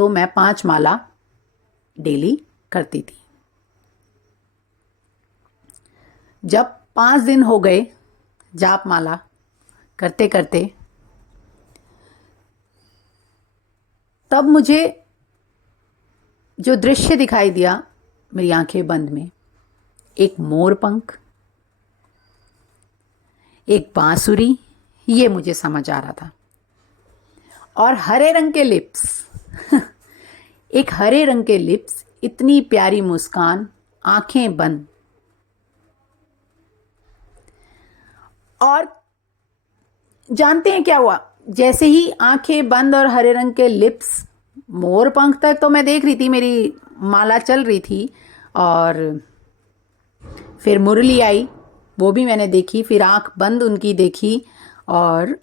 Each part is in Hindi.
तो मैं 5 माला डेली करती थी। जब 5 दिन हो गए जाप माला करते करते, तब मुझे जो दृश्य दिखाई दिया मेरी आंखें बंद में, एक मोर पंख, एक बांसुरी, ये मुझे समझ आ रहा था, और हरे रंग के लिप्स एक हरे रंग के लिप्स, इतनी प्यारी मुस्कान, आंखें बंद। और जानते हैं क्या हुआ? जैसे ही आंखें बंद और हरे रंग के लिप्स, मोर पंख तक तो मैं देख रही थी, मेरी माला चल रही थी, और फिर मुरली आई, वो भी मैंने देखी, फिर आंख बंद उनकी देखी, और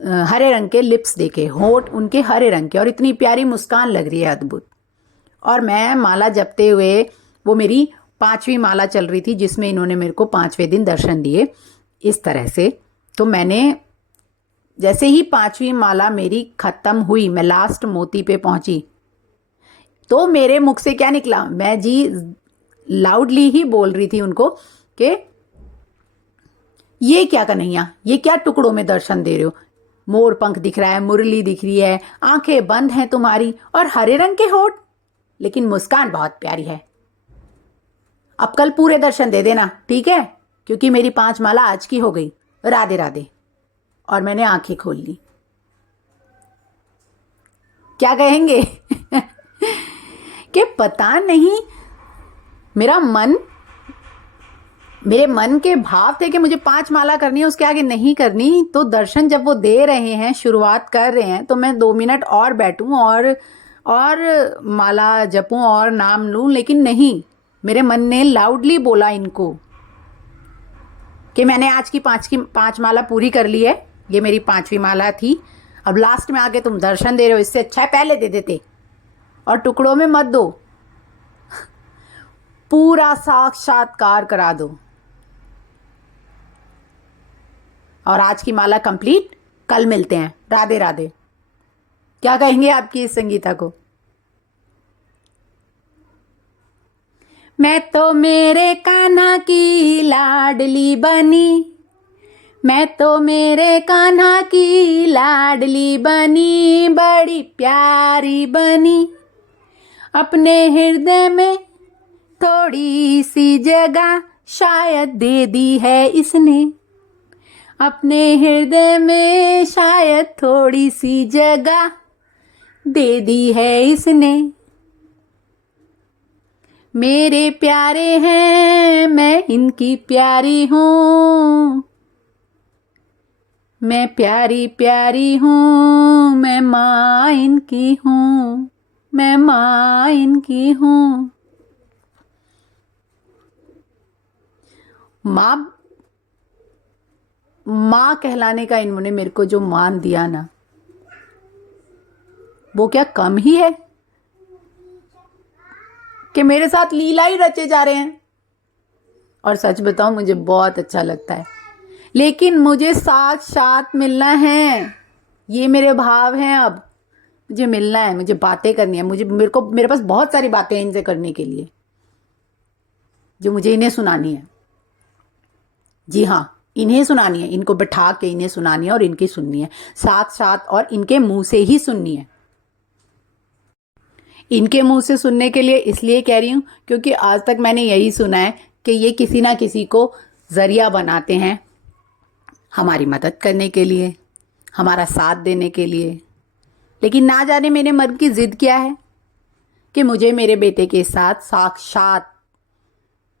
हरे रंग के लिप्स देखे, होठ उनके हरे रंग के, और इतनी प्यारी मुस्कान लग रही है, अद्भुत। और मैं माला जपते हुए, वो मेरी 5वीं माला चल रही थी जिसमें इन्होंने मेरे को 5वें दिन दर्शन दिए इस तरह से। तो मैंने जैसे ही 5वीं माला मेरी खत्म हुई, मैं लास्ट मोती पे पहुंची, तो मेरे मुख से क्या निकला, मैं जी लाउडली ही बोल रही थी उनको कि ये क्या कन्हैया, ये क्या टुकड़ों में दर्शन दे रहे हो? मोर पंख दिख रहा है, मुरली दिख रही है, आंखें बंद हैं तुम्हारी, और हरे रंग के होठ, लेकिन मुस्कान बहुत प्यारी है। अब कल पूरे दर्शन दे देना, ठीक है? क्योंकि मेरी 5 माला आज की हो गई। राधे राधे। और मैंने आंखें खोल ली। क्या कहेंगे कि पता नहीं, मेरे मन के भाव थे कि मुझे 5 माला करनी है, उसके आगे नहीं करनी। तो दर्शन जब वो दे रहे हैं, शुरुआत कर रहे हैं, तो मैं 2 मिनट और बैठूं और माला जपूं और नाम लूं, लेकिन नहीं, मेरे मन ने लाउडली बोला इनको कि मैंने आज की 5 माला पूरी कर ली है, ये मेरी 5वीं माला थी, अब लास्ट में आके तुम दर्शन दे रहे हो, इससे अच्छा है पहले दे देते, और टुकड़ों में मत दो, पूरा साक्षात्कार करा दो। और आज की माला कंप्लीट, कल मिलते हैं। राधे राधे। क्या कहेंगे आपकी इस संगीता को? मैं तो मेरे कान्हा की लाडली बनी, मैं तो मेरे कान्हा की लाडली बनी, बड़ी प्यारी बनी, अपने हृदय में थोड़ी सी जगह शायद दे दी है इसने, अपने हृदय में शायद थोड़ी सी जगह दे दी है इसने। मेरे प्यारे हैं, मैं इनकी प्यारी हूँ, मैं प्यारी प्यारी हूँ, मैं माँ इनकी हूँ, मैं माँ इनकी हूँ। माँ कहलाने का इन्होंने मेरे को जो मान दिया ना, वो क्या कम ही है कि मेरे साथ लीला ही रचे जा रहे हैं। और सच बताऊं, मुझे बहुत अच्छा लगता है, लेकिन मुझे साथ मिलना है, ये मेरे भाव हैं। अब मुझे मिलना है, मुझे बातें करनी है, मेरे पास बहुत सारी बातें हैं इनसे करने के लिए, जो मुझे इन्हें सुनानी है। जी हाँ, इन्हें सुनानी है, इनको बैठा के इन्हें सुनानी है और इनकी सुननी है साथ, और इनके मुंह से ही सुननी है। इनके मुंह से सुनने के लिए इसलिए कह रही हूँ क्योंकि आज तक मैंने यही सुना है कि ये किसी ना किसी को जरिया बनाते हैं हमारी मदद करने के लिए, हमारा साथ देने के लिए। लेकिन ना जाने मेरे मन की जिद क्या है कि मुझे मेरे बेटे के साथ साक्षात,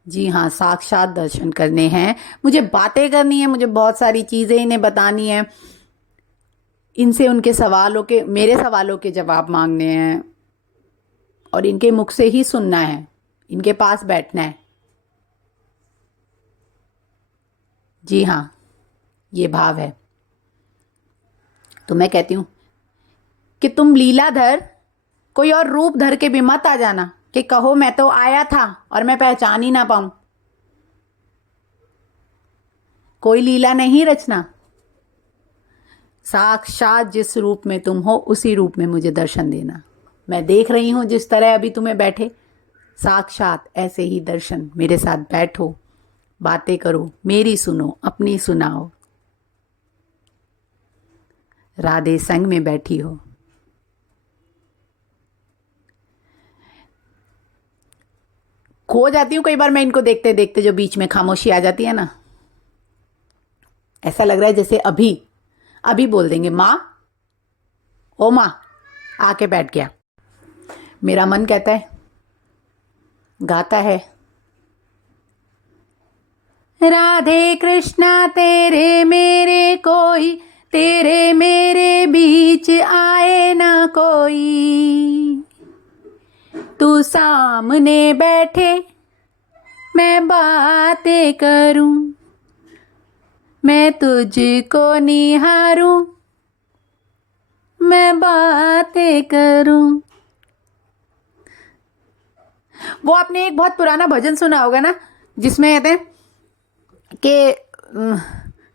जी हाँ, साक्षात दर्शन करने हैं, मुझे बातें करनी है, मुझे बहुत सारी चीज़ें इन्हें बतानी है, इनसे उनके मेरे सवालों के जवाब मांगने हैं, और इनके मुख से ही सुनना है, इनके पास बैठना है। जी हाँ, ये भाव है। तो मैं कहती हूँ कि तुम लीलाधर कोई और रूप धर के भी मत आ जाना कि कहो मैं तो आया था और मैं पहचान ही ना पाऊं। कोई लीला नहीं रचना, साक्षात जिस रूप में तुम हो उसी रूप में मुझे दर्शन देना। मैं देख रही हूँ जिस तरह अभी तुम्हें बैठे, साक्षात ऐसे ही दर्शन मेरे साथ बैठो, बातें करो, मेरी सुनो, अपनी सुनाओ। राधे संग में बैठी हो। खो जाती हूँ कई बार मैं इनको देखते देखते, जो बीच में खामोशी आ जाती है ना, ऐसा लग रहा है जैसे अभी अभी बोल देंगे माँ, ओ माँ, आके बैठ गया। मेरा मन कहता है, गाता है, राधे कृष्णा तेरे मेरे कोई, तेरे मेरे बीच आए ना कोई, तू सामने बैठे मैं बातें करूं, मैं तुझको निहारूं, मैं बातें करूं। वो आपने एक बहुत पुराना भजन सुना होगा ना, जिसमें कहते हैं कि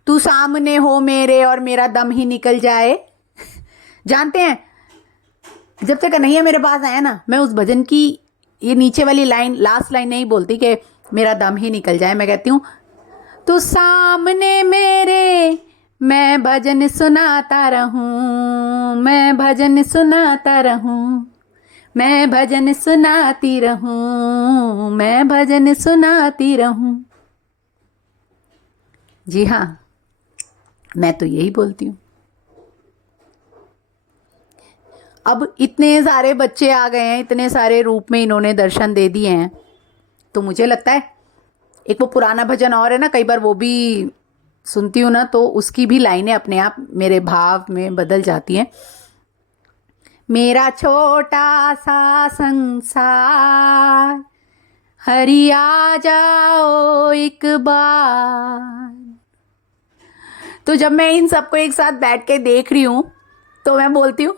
तू सामने हो मेरे और मेरा दम ही निकल जाए। जानते हैं, जब तक कन्हैया मेरे पास आया ना, मैं उस भजन की ये नीचे वाली लाइन, लास्ट लाइन नहीं बोलती कि मेरा दम ही निकल जाए। मैं कहती हूँ, तू सामने मेरे, मैं भजन सुनाता रहूं, मैं भजन सुनाता रहूं, मैं भजन सुनाती रहूं, मैं भजन सुनाती रहूं। जी हाँ, मैं तो यही बोलती हूँ। अब इतने सारे बच्चे आ गए हैं, इतने सारे रूप में इन्होंने दर्शन दे दिए हैं, तो मुझे लगता है एक वो पुराना भजन और है ना, कई बार वो भी सुनती हूँ ना, तो उसकी भी लाइनें अपने आप मेरे भाव में बदल जाती हैं। मेरा छोटा सा संसार, हरि आ जाओ एक बार। तो जब मैं इन सबको एक साथ बैठ के देख रही हूँ, तो मैं बोलती हूँ,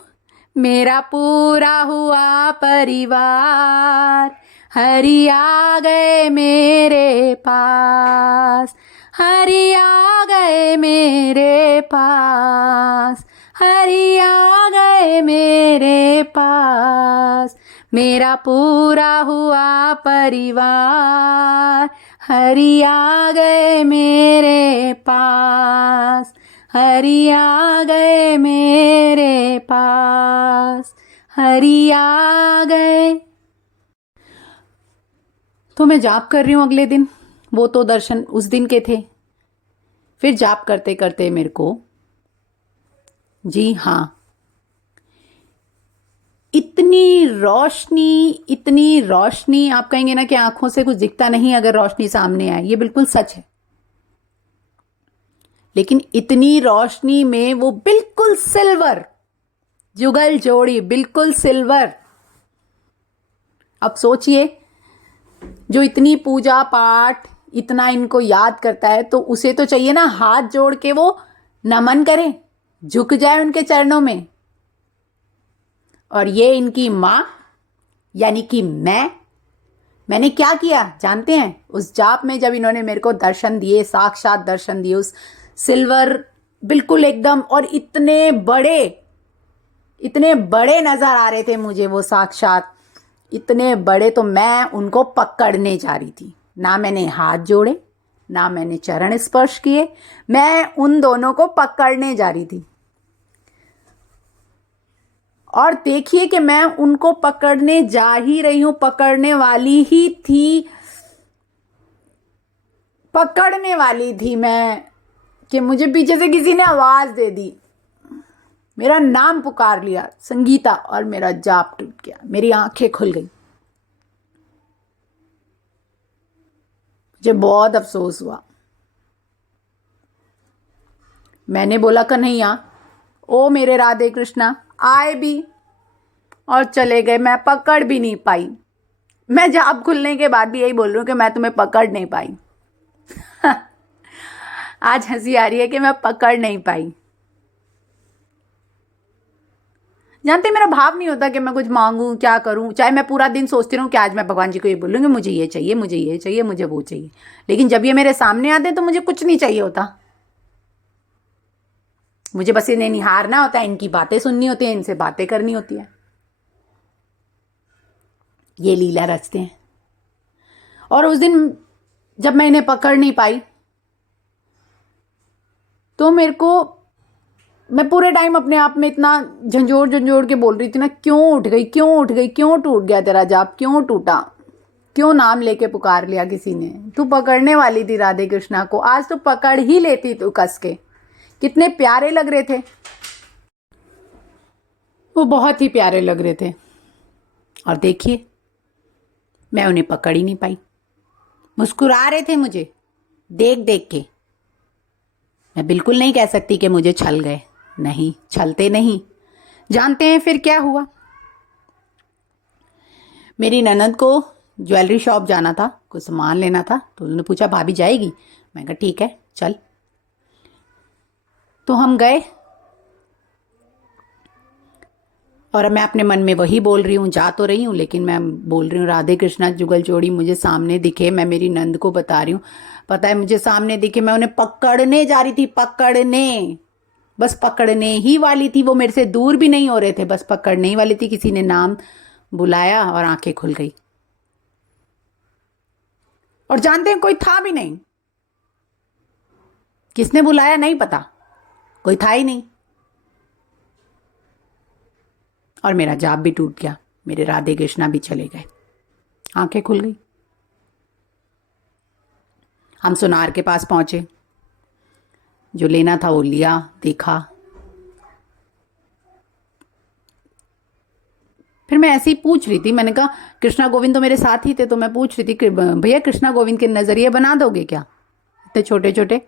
मेरा पूरा हुआ परिवार, हरि आ गए मेरे पास, हरि आ गए मेरे पास, हरि आ गए मेरे पास। मेरा पूरा हुआ परिवार, हरि आ गए मेरे पास, हरि आ गए मेरे पास, हरि आ गए। तो मैं जाप कर रही हूँ अगले दिन, वो तो दर्शन उस दिन के थे। फिर जाप करते करते मेरे को, जी हाँ, इतनी रोशनी, आप कहेंगे ना कि आंखों से कुछ दिखता नहीं अगर रोशनी सामने आए, ये बिल्कुल सच है। लेकिन इतनी रोशनी में वो बिल्कुल सिल्वर, जुगल जोड़ी बिल्कुल सिल्वर। अब सोचिए, जो इतनी पूजा पाठ, इतना इनको याद करता है, तो उसे तो चाहिए ना हाथ जोड़ के वो नमन करे, झुक जाए उनके चरणों में। और ये इनकी माँ यानी कि मैंने क्या किया जानते हैं? उस जाप में जब इन्होंने मेरे को दर्शन दिए, साक्षात दर्शन दिए, उस सिल्वर बिल्कुल एकदम, और इतने बड़े नजर आ रहे थे मुझे वो साक्षात, इतने बड़े, तो मैं उनको पकड़ने जा रही थी। ना मैंने हाथ जोड़े, ना मैंने चरण स्पर्श किए, मैं उन दोनों को पकड़ने जा रही थी। और देखिए कि मैं उनको पकड़ने जा ही रही हूं, पकड़ने वाली थी मैं, कि मुझे पीछे से किसी ने आवाज दे दी, मेरा नाम पुकार लिया, संगीता, और मेरा जाप टूट गया, मेरी आंखें खुल गई। मुझे बहुत अफसोस हुआ। मैंने बोला, कन्हैया, ओ मेरे राधे कृष्णा, आए भी और चले गए, मैं पकड़ भी नहीं पाई। मैं जाप खुलने के बाद भी यही बोल रही हूँ कि मैं तुम्हें पकड़ नहीं पाई। आज हंसी आ रही है कि मैं पकड़ नहीं पाई। जानते, मेरा भाव नहीं होता कि मैं कुछ मांगूं, क्या करूं, चाहे मैं पूरा दिन सोचती रहूं कि आज मैं भगवान जी को ये बोलूंगी, मुझे ये चाहिए, मुझे ये चाहिए, मुझे वो चाहिए, लेकिन जब ये मेरे सामने आते तो मुझे कुछ नहीं चाहिए होता। मुझे बस इन्हें निहारना होता है, इनकी बातें सुननी होती है, इनसे बातें करनी होती है। ये लीला रचते हैं। और उस दिन जब मैं इन्हें पकड़ नहीं पाई तो मेरे को, मैं पूरे टाइम अपने आप में इतना झंझोड़ झंझोड़ के बोल रही थी ना, क्यों उठ गई, क्यों उठ गई, क्यों टूट गया तेरा जाप, क्यों टूटा, क्यों नाम लेके पुकार लिया किसी ने, तू पकड़ने वाली थी राधे कृष्णा को, आज तो पकड़ ही लेती तू कस के। कितने प्यारे लग रहे थे वो, बहुत ही प्यारे लग रहे थे। और देखिए मैं उन्हें पकड़ ही नहीं पाई, मुस्कुरा रहे थे मुझे देख देख के। मैं बिल्कुल नहीं कह सकती कि मुझे छल गए, नहीं, छलते नहीं। जानते हैं फिर क्या हुआ? मेरी ननद को ज्वेलरी शॉप जाना था, कुछ सामान लेना था, तो उन्होंने पूछा भाभी जाएगी? मैं कहा ठीक है चल। तो हम गए और मैं अपने मन में वही बोल रही हूँ, जा तो रही हूँ लेकिन मैं बोल रही हूँ राधे कृष्णा जुगल जोड़ी मुझे सामने दिखे। मैं मेरी नंद को बता रही हूँ, पता है मुझे सामने दिखे, मैं उन्हें पकड़ने जा रही थी, पकड़ने, बस पकड़ने ही वाली थी। वो मेरे से दूर भी नहीं हो रहे थे, बस पकड़ने ही वाली थी। किसी ने नाम बुलाया और आंखें खुल गई। और जानते हैं कोई था भी नहीं, किसने बुलाया नहीं पता, कोई था ही नहीं। और मेरा जाप भी टूट गया, मेरे राधे कृष्णा भी चले गए, आंखें खुल गई। हम सुनार के पास पहुंचे, जो लेना था वो लिया, देखा। फिर मैं ऐसे ही पूछ रही थी, मैंने कहा कृष्णा गोविंद तो मेरे साथ ही थे, तो मैं पूछ रही थी भैया कृष्णा गोविंद के नजरिए बना दोगे क्या, इतने छोटे छोटे?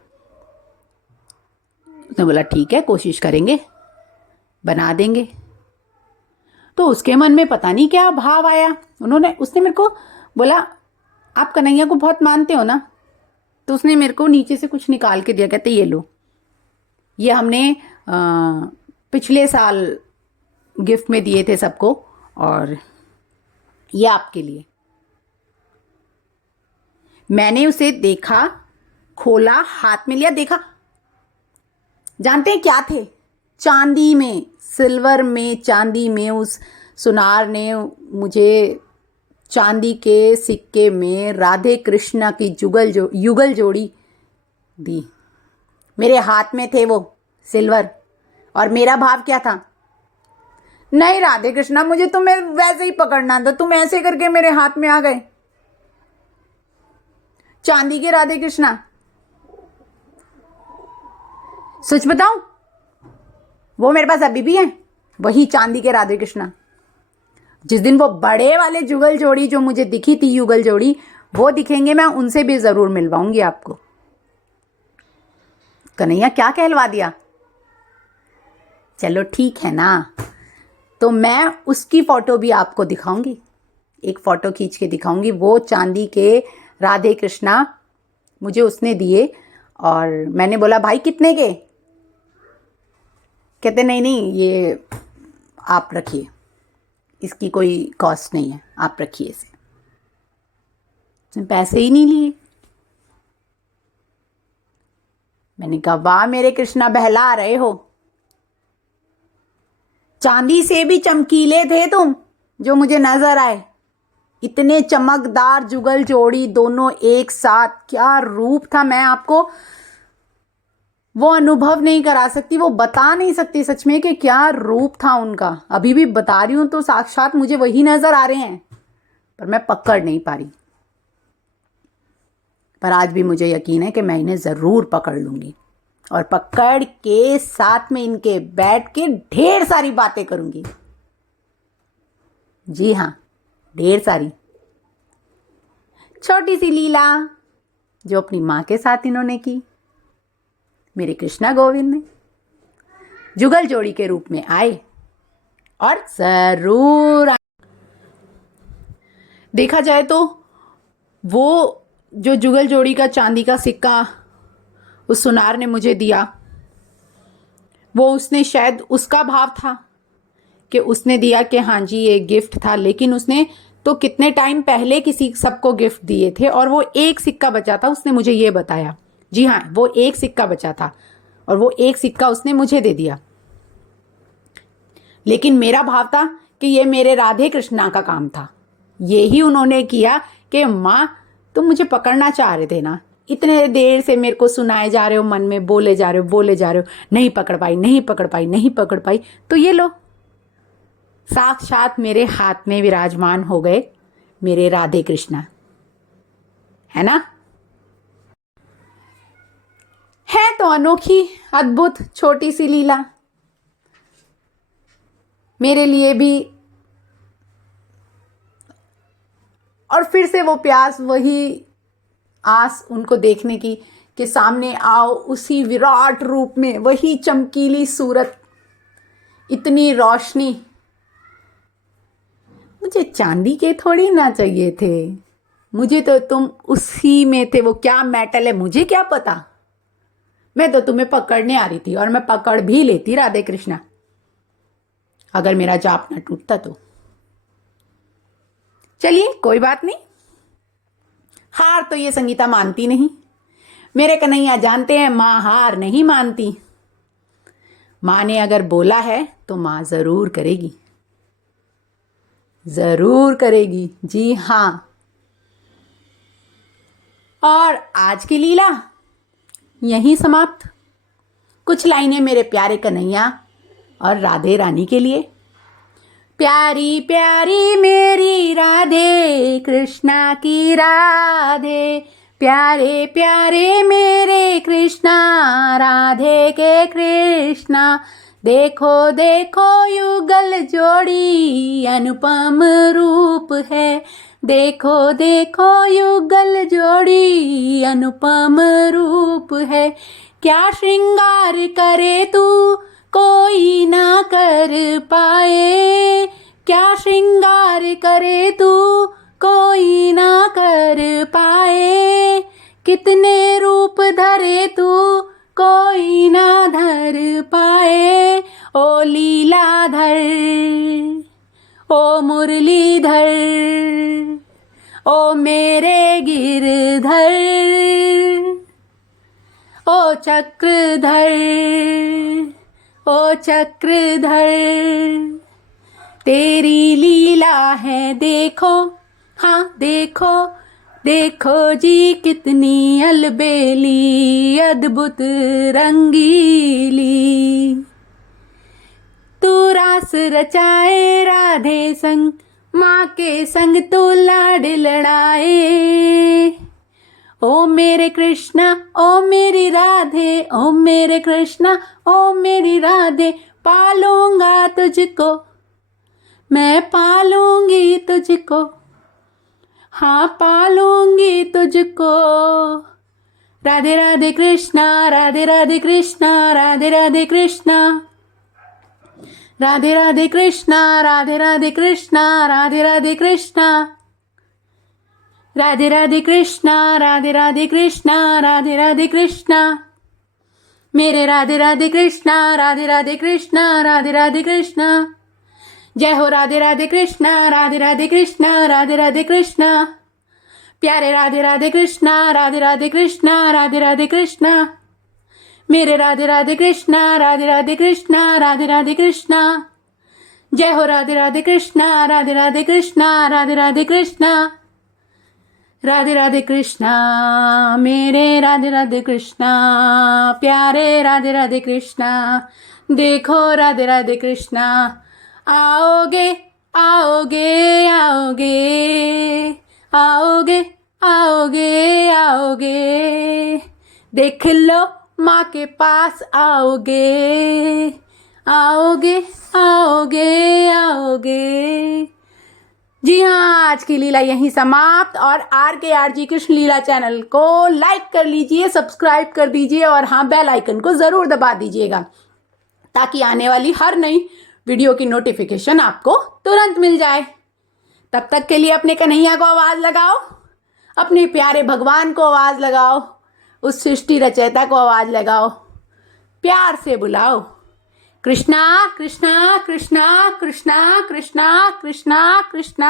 उसने बोला ठीक है कोशिश करेंगे, बना देंगे। तो उसके मन में पता नहीं क्या भाव आया, उसने मेरे को बोला आप कन्हैया को बहुत मानते हो ना? तो उसने मेरे को नीचे से कुछ निकाल के दिया, कहते ये लो, ये हमने पिछले साल गिफ्ट में दिए थे सबको और ये आपके लिए। मैंने उसे देखा, खोला, हाथ में लिया, देखा, जानते हैं क्या थे? चांदी में, सिल्वर में, चांदी में उस सुनार ने मुझे चांदी के सिक्के में राधे कृष्णा की युगल जोड़ी दी। मेरे हाथ में थे वो सिल्वर, और मेरा भाव क्या था? नहीं राधे कृष्णा, मुझे तुम्हें वैसे ही पकड़ना था, तुम ऐसे करके मेरे हाथ में आ गए। चांदी के राधे कृष्णा, सच बताऊं वो मेरे पास अभी भी है, वही चांदी के राधे कृष्णा। जिस दिन वो बड़े वाले जुगल जोड़ी जो मुझे दिखी थी, युगल जोड़ी, वो दिखेंगे, मैं उनसे भी जरूर मिलवाऊंगी आपको। कन्हैया क्या कहलवा दिया? चलो ठीक है ना, तो मैं उसकी फोटो भी आपको दिखाऊंगी, एक फोटो खींच के दिखाऊंगी। वो चांदी के राधे कृष्णा मुझे उसने दिए, और मैंने बोला भाई कितने के? कहते नहीं नहीं ये आप रखिए, इसकी कोई कॉस्ट नहीं है, आप रखिए इसे। पैसे ही नहीं लिए। मैंने कहा वाह मेरे कृष्णा, बहला रहे हो, चांदी से भी चमकीले थे तुम जो मुझे नजर आए। इतने चमकदार जुगल जोड़ी दोनों एक साथ, क्या रूप था, मैं आपको वो अनुभव नहीं करा सकती, वो बता नहीं सकती सच में कि क्या रूप था उनका। अभी भी बता रही हूं तो साक्षात मुझे वही नजर आ रहे हैं, पर मैं पकड़ नहीं पा रही। पर आज भी मुझे यकीन है कि मैं इन्हें जरूर पकड़ लूंगी, और पकड़ के साथ में इनके बैठ के ढेर सारी बातें करूंगी। जी हाँ, ढेर सारी। छोटी सी लीला जो अपनी मां के साथ इन्होंने की, मेरे कृष्णा गोविंद ने जुगल जोड़ी के रूप में आए, और जरूर देखा जाए तो वो जो जुगल जोड़ी का चांदी का सिक्का उस सुनार ने मुझे दिया, वो उसने शायद उसका भाव था कि उसने दिया कि हाँ जी ये गिफ्ट था, लेकिन उसने तो कितने टाइम पहले किसी सबको गिफ्ट दिए थे, और वो एक सिक्का बचा था, उसने मुझे ये बताया। जी हाँ, वो एक सिक्का बचा था और वो एक सिक्का उसने मुझे दे दिया। लेकिन मेरा भाव था कि ये मेरे राधे कृष्णा का काम था, यही उन्होंने किया कि माँ तुम मुझे पकड़ना चाह रहे थे ना, इतने देर से मेरे को सुनाए जा रहे हो, मन में बोले जा रहे हो, नहीं पकड़ पाई, नहीं पकड़ पाई, नहीं पकड़ पाई, तो ये लो साक्षात मेरे हाथ में विराजमान हो गए मेरे राधे कृष्णा, है ना। है तो अनोखी, अद्भुत, छोटी सी लीला, मेरे लिए भी। और फिर से वो प्यास, वही आस उनको देखने की कि सामने आओ उसी विराट रूप में, वही चमकीली सूरत, इतनी रोशनी। मुझे चांदी के थोड़ी ना चाहिए थे, मुझे तो तुम उसी में थे। वो क्या मेटल है मुझे क्या पता, मैं तो तुम्हें पकड़ने आ रही थी और मैं पकड़ भी लेती राधे कृष्णा, अगर मेरा जाप ना टूटता तो। चलिए कोई बात नहीं, हार तो ये संगीता मानती नहीं। मेरे कन्हैया जानते हैं माँ हार नहीं मानती। माँ ने अगर बोला है तो माँ जरूर करेगी, जरूर करेगी, जी हाँ। और आज की लीला यहीं समाप्त। कुछ लाइनें मेरे प्यारे कन्हैया और राधे रानी के लिए। प्यारी प्यारी मेरी राधे कृष्णा की राधे, प्यारे प्यारे मेरे कृष्णा राधे के कृष्णा, देखो देखो युगल जोड़ी अनुपम रूप है, देखो देखो युगल जोड़ी अनुपम रूप है, क्या श्रृंगार करे तू कोई ना कर पाए, क्या श्रृंगार करे तू कोई ना कर पाए, कितने रूप धरे तू कोई ना धर पाए, ओ लीलाधर, ओ मुरलीधर, ओ मेरे गिरधर, ओ चक्रधर, ओ चक्रधर, तेरी लीला है देखो, हाँ देखो, देखो जी कितनी अलबेली अद्भुत रंगीली, तू रास रचाए राधे संग, माँ के संग तू लाड लड़ाए, ओ मेरे कृष्णा ओ मेरी राधे, ओ मेरे कृष्णा ओ मेरी राधे, पालूंगा तुझको मैं, पालूंगी तुझको, हाँ पालूंगी तुझको। राधे राधे कृष्णा, राधे राधे कृष्णा, राधे राधे कृष्णा, राधे राधे कृष्णा, राधे राधे कृष्णा, राधे राधे कृष्णा, राधे राधे कृष्णा, राधे राधे कृष्णा, राधे राधे कृष्णा, मेरे राधे राधे कृष्णा, राधे राधे कृष्णा, राधे राधे कृष्णा, जय हो राधे राधे कृष्णा, राधे राधे कृष्णा, राधे राधे कृष्णा, प्यारे राधे राधे कृष्णा, राधे राधे कृष्णा, राधे राधे कृष्णा, मेरे राधे राधे कृष्णा, राधे राधे कृष्णा, राधे राधे कृष्णा, जय हो राधे राधे कृष्णा, राधे राधे कृष्णा, राधे राधे कृष्णा, राधे राधे कृष्णा, मेरे राधे राधे कृष्णा, प्यारे राधे राधे कृष्णा, देखो राधे राधे कृष्णा, आओगे आओगे आओगे आओगे आओगे आओगे, देख लो माँ के पास आओगे आओगे आओगे आओगे। जी हाँ, आज की लीला यहीं समाप्त। और RKRG कृष्ण लीला चैनल को लाइक कर लीजिए, सब्सक्राइब कर दीजिए और हाँ बेल आइकन को ज़रूर दबा दीजिएगा ताकि आने वाली हर नई वीडियो की नोटिफिकेशन आपको तुरंत मिल जाए। तब तक के लिए अपने कन्हैया को आवाज़ लगाओ, अपने प्यारे भगवान को आवाज़ लगाओ, उस सृष्टि रचयिता को आवाज़ लगाओ, प्यार से बुलाओ, कृष्णा कृष्णा कृष्णा कृष्णा कृष्णा कृष्णा कृष्णा।